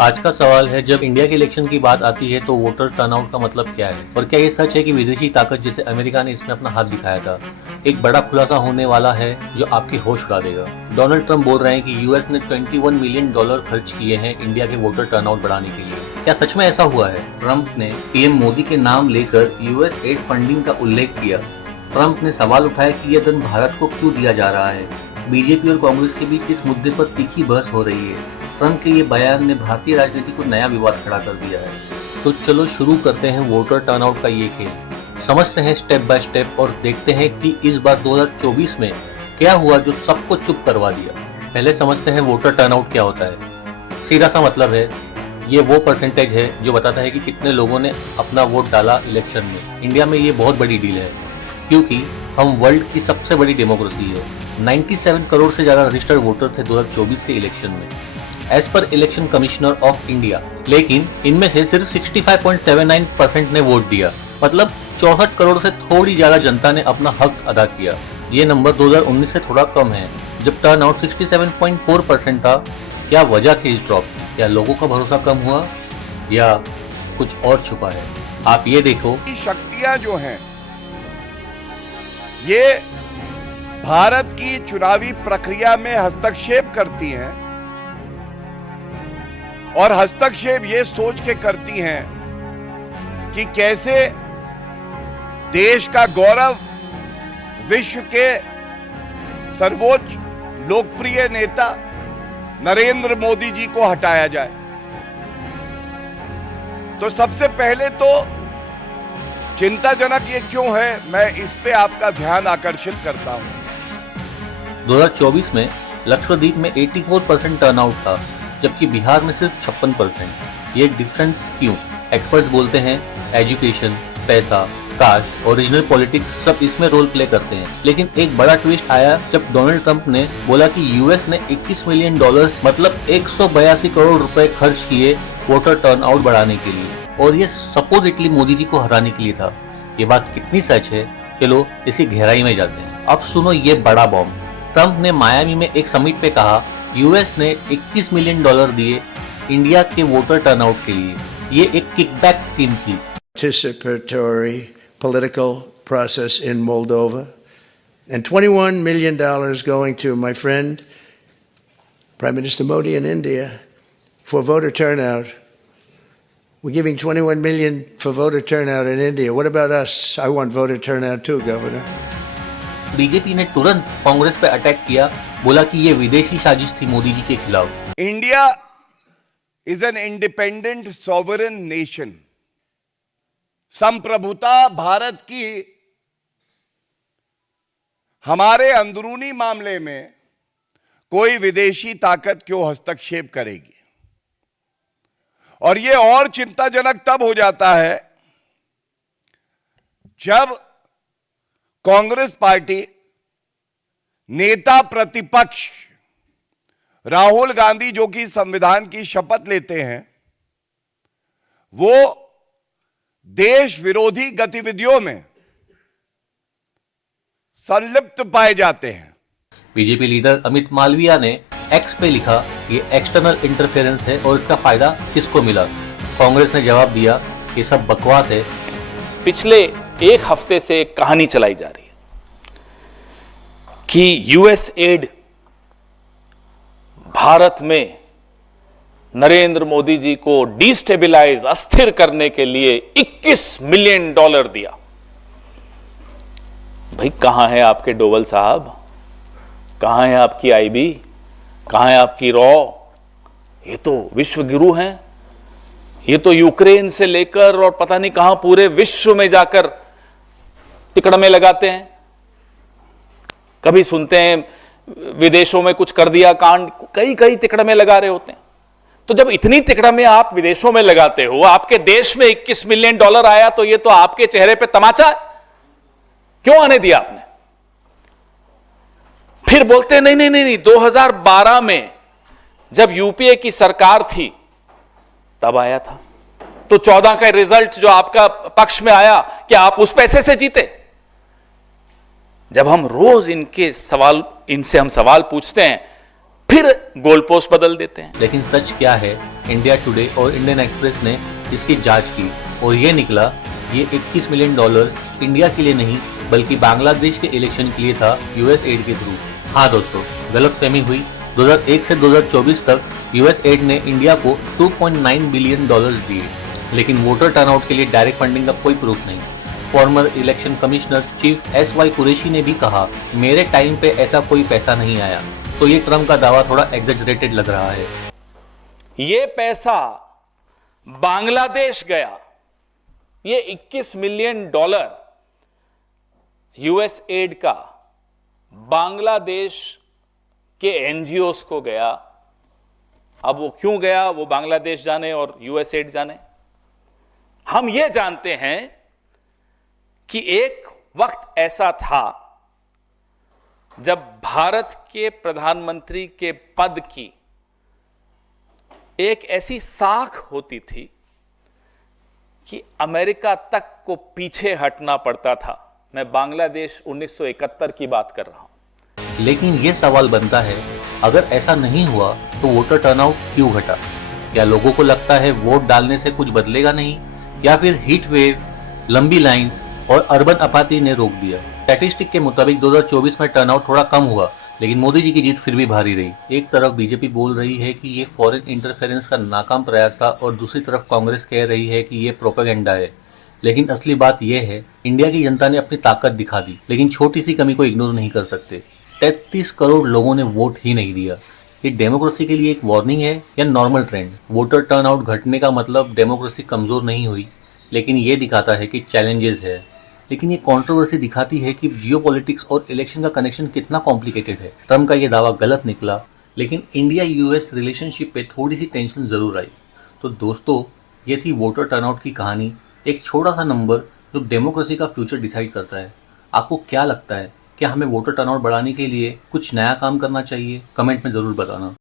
आज का सवाल है, जब इंडिया के इलेक्शन की बात आती है तो वोटर टर्नआउट का मतलब क्या है, और क्या ये सच है कि विदेशी ताकत जैसे अमेरिका ने इसमें अपना हाथ दिखाया था। एक बड़ा खुलासा होने वाला है जो आपकी होश उड़ा देगा। डोनाल्ड ट्रंप बोल रहे हैं कि यूएस ने $21 मिलियन खर्च किए हैं इंडिया के वोटर टर्नआउट बढ़ाने के लिए। क्या सच में ऐसा हुआ है? ट्रंप ने पीएम मोदी के नाम लेकर यूएस एड फंडिंग का उल्लेख किया। ट्रंप ने सवाल उठाया कि यह धन भारत को क्यों दिया जा रहा है। बीजेपी और कांग्रेस के बीच इस मुद्दे पर तीखी बहस हो रही है। ट्रंप के ये बयान ने भारतीय राजनीति को नया विवाद खड़ा कर दिया है। तो चलो शुरू करते हैं वोटर टर्नआउट का ये खेल। समझते हैं स्टेप बाय स्टेप और देखते हैं कि इस बार 2024 में क्या हुआ जो सबको चुप करवा दिया। पहले समझते हैं वोटर टर्नआउट क्या होता है। सीधा सा मतलब है, ये वो परसेंटेज है जो बताता है कि कितने लोगों ने अपना वोट डाला इलेक्शन में। इंडिया में ये बहुत बड़ी डील है क्योंकि हम वर्ल्ड की सबसे बड़ी डेमोक्रेसी है। 97 करोड़ से ज्यादा रजिस्टर्ड वोटर थे 2024 के इलेक्शन में as per election commissioner of India, लेकिन इनमें से सिर्फ 65.79% ने वोट दिया। मतलब 64 करोड़ से थोड़ी ज्यादा जनता ने अपना हक अदा किया। ये नंबर 2019 से थोड़ा कम है जब टर्नआउट 67.4% था। क्या वजह थी इस ड्रॉप? क्या लोगों का भरोसा कम हुआ या कुछ और छुपा है? आप ये देखो, शक्तियां जो हैं ये भारत की चुनावी प्रक्रिया में हस्तक्षेप करती हैं और हस्तक्षेप ये सोच के करती हैं कि कैसे देश का गौरव, विश्व के सर्वोच्च लोकप्रिय नेता नरेंद्र मोदी जी को हटाया जाए। तो सबसे पहले तो चिंताजनक ये क्यों है, मैं इस पे आपका ध्यान आकर्षित करता हूं। 2024 में लक्षद्वीप में 84% टर्नआउट था जबकि बिहार में सिर्फ 56%। ये डिफरेंस क्यों? एक्सपर्ट्स बोलते हैं एजुकेशन, पैसा, कास्ट, ओरिजिनल पॉलिटिक्स सब इसमें रोल प्ले करते हैं। लेकिन एक बड़ा ट्विस्ट आया जब डोनाल्ड ट्रंप ने बोला कि यूएस ने $21 मिलियन मतलब 182 करोड़ रुपए खर्च किए वोटर टर्नआउट बढ़ाने के लिए, और ये सपोजिटली मोदी जी को हराने के लिए था। ये बात कितनी सच है, चलो इसकी गहराई में जाते हैं। अब सुनो ये बड़ा बॉम्ब। ट्रंप ने मायामी में एक समिट पे कहा यूएस ने $21 मिलियन दिए इंडिया के वोटर टर्नआउट के लिए। ये एक किकबैक स्कीम थी। Participatory political process in Moldova, and $21 million going to my friend Prime Minister Modi in India for voter turnout. We're giving $21 million for voter turnout in India. What about us? I want voter turnout too, Governor. BJP ने तुरंत कांग्रेस पे attack किया, बोला कि ये विदेशी साजिश थी मोदी जी के खिलाफ। India is an independent sovereign nation. संप्रभुता भारत की हमारे अंदरूनी मामले में कोई विदेशी ताकत क्यों हस्तक्षेप करेगी? और यह और चिंताजनक तब हो जाता है जब कांग्रेस पार्टी नेता प्रतिपक्ष राहुल गांधी, जो कि संविधान की शपथ लेते हैं, वो देश विरोधी गतिविधियों में संलिप्त पाए जाते हैं। बीजेपी लीडर अमित मालविया ने एक्स पे लिखा, ये एक्सटर्नल इंटरफेरेंस है और इसका फायदा किसको मिला? कांग्रेस ने जवाब दिया, ये सब बकवास है। पिछले एक हफ्ते से एक कहानी चलाई जा रही है कि यूएस एड भारत में नरेंद्र मोदी जी को डिस्टेबलाइज, अस्थिर करने के लिए $21 मिलियन दिया। भाई कहां है आपके डोवल साहब? कहां है आपकी आईबी? कहां है आपकी रॉ? ये तो विश्व गुरु हैं। ये तो यूक्रेन से लेकर और पता नहीं कहां पूरे विश्व में जाकर तिकड़मे लगाते हैं। कभी सुनते हैं विदेशों में कुछ कर दिया कांड, कई कई तिकड़मे लगा रहे होते हैं। तो जब इतनी तिकड़मे आप विदेशों में लगाते हो, आपके देश में $21 मिलियन आया, तो ये तो आपके चेहरे पे तमाचा है। क्यों आने दिया आपने? फिर बोलते हैं नहीं नहीं नहीं नहीं, 2012 में जब यूपीए की सरकार थी तब आया था। तो 14 का रिजल्ट जो आपका पक्ष में आया, क्या आप उस पैसे से जीते? जब हम रोज इनसे हम सवाल पूछते हैं फिर गोल पोस्ट बदल देते हैं। लेकिन सच क्या है, इंडिया टुडे और इंडियन एक्सप्रेस ने इसकी जांच की और ये निकला ये $21 मिलियन इंडिया के लिए नहीं बल्कि बांग्लादेश के इलेक्शन के लिए था यूएस एड के थ्रू। हाँ दोस्तों, गलतफहमी हुई। 2001 से 2024 तक यूएस एड ने इंडिया को $2.9 बिलियन दिए, लेकिन वोटर टर्नआउट के लिए डायरेक्ट फंडिंग का कोई प्रूफ नहीं। Farmer election commissioner chief SY Qureshi ने भी कहा, मेरे टाइम पे ऐसा कोई पैसा नहीं आया। तो ये ट्रम्प का दावा थोड़ा एग्जैजरेटेड लग रहा है। ये पैसा बांग्लादेश गया, ये $21 मिलियन यूएस एड का बांग्लादेश के एनजीओस को गया। अब वो क्यों गया वो बांग्लादेश जाने और यूएस एड जाने। हम ये जानते हैं कि एक वक्त ऐसा था जब भारत के प्रधानमंत्री के पद की एक ऐसी साख होती थी कि अमेरिका तक को पीछे हटना पड़ता था। मैं बांग्लादेश 1971 की बात कर रहा हूं। लेकिन ये सवाल बनता है, अगर ऐसा नहीं हुआ तो वोटर टर्नआउट क्यों घटा? क्या लोगों को लगता है वोट डालने से कुछ बदलेगा नहीं, या फिर हीट वेव, लंबी लाइंस और अर्बन अपाती ने रोक दिया? स्टैटिस्टिक के मुताबिक 2024 में टर्नआउट थोड़ा कम हुआ, लेकिन मोदी जी की जीत फिर भी भारी रही। एक तरफ बीजेपी बोल रही है कि ये फॉरेन इंटरफेरेंस का नाकाम प्रयास था और दूसरी तरफ कांग्रेस कह रही है कि ये प्रोपेगेंडा है। लेकिन असली बात यह है, इंडिया की जनता ने अपनी ताकत दिखा दी, लेकिन छोटी सी कमी को इग्नोर नहीं कर सकते। 33 करोड़ लोगों ने वोट ही नहीं दिया। ये डेमोक्रेसी के लिए एक वार्निंग है या नॉर्मल ट्रेंड? वोटर टर्नआउट घटने का मतलब डेमोक्रेसी कमजोर नहीं हुई, लेकिन ये दिखाता है कि चैलेंजेस है। लेकिन ये कंट्रोवर्सी दिखाती है कि जियोपॉलिटिक्स और इलेक्शन का कनेक्शन कितना कॉम्प्लिकेटेड है। ट्रम्प का ये दावा गलत निकला, लेकिन इंडिया यूएस रिलेशनशिप पे थोड़ी सी टेंशन जरूर आई। तो दोस्तों, ये थी वोटर टर्नआउट की कहानी, एक छोटा सा नंबर जो डेमोक्रेसी का फ्यूचर डिसाइड करता है। आपको क्या लगता है, क्या हमें वोटर टर्नआउट बढ़ाने के लिए कुछ नया काम करना चाहिए? कमेंट में जरूर बताना।